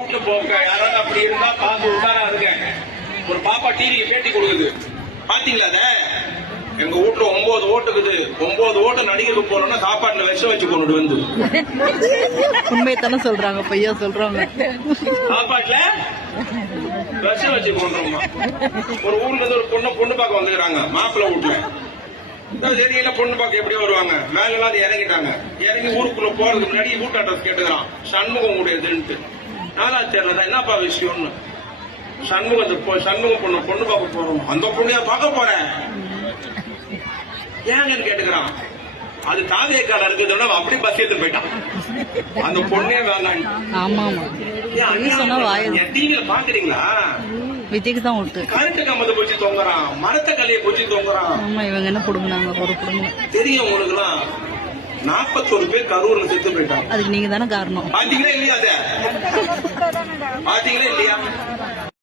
யாராவது அப்படி இருந்தா பார்த்து உட்காராதுங்க. ஒரு பாப்பா டிவிக்கு பேட்டி கொடுக்குது, பாத்தீங்களா? அத எங்க வீட்டுல 9 ஓட்டுக்குது, 9 ஓட்டு நடிகருக்கு போறோம்னா சாப்பாட்டுல விஷம் வச்சு கொண்டுட்டு வந்து. உண்மையத்தானே சொல்றாங்க, பையா சொல்றாங்க. சாப்பாட்டுல விஷம் வச்சு கொண்டுறோமா? ஒரு ஊர்ல இருந்து ஒரு பொண்ணு பார்க்க வந்துக்கிறாங்க, மாப்பிள்ளை வீட்டுல. தெரியல, பொண்ணு பார்க்க எப்படி வருவாங்க? மேலாம் அது இறங்கிட்டாங்க. இறங்கி ஊருக்குள்ள போறதுக்கு முன்னாடி வீட்டு அட்ரஸ் கேட்டுக்கிறான், சண்முகம் உடையதுன்ட்டு. நாலாம் தெரியல என்னப்பா விஷயம்னு. சண்முகம் பொண்ணு பார்க்க போறோம். அந்த பொண்ணையா பார்க்க போறேன் ஏங்கன்னு கேட்டுக்கிறான். அது தாவியக்கார இருக்கிறத அப்படி பஸ் எடுத்து போயிட்டான். அந்த பொண்ணே வேண்டாம். ஆமா ஆமா, டிவியில பாக்குறீங்களா? விஜய்க்கு தான் ஓட்டு. கரண்ட் கம்பத்தை பூச்சி தொங்குறான், மரத்த கல்லையை பூச்சி தொங்குறான். ஆமா, இவங்க என்ன கொடுங்க ஒரு குடும்பம் தெரியும் உங்களுக்கு எல்லாம். 41 பேர் கரூர்ல செத்து போயிட்டாங்க. அதுக்கு நீங்க தானே காரணம். பாத்தீங்களா இல்லையா? அத பாத்தீங்களா இல்லையா?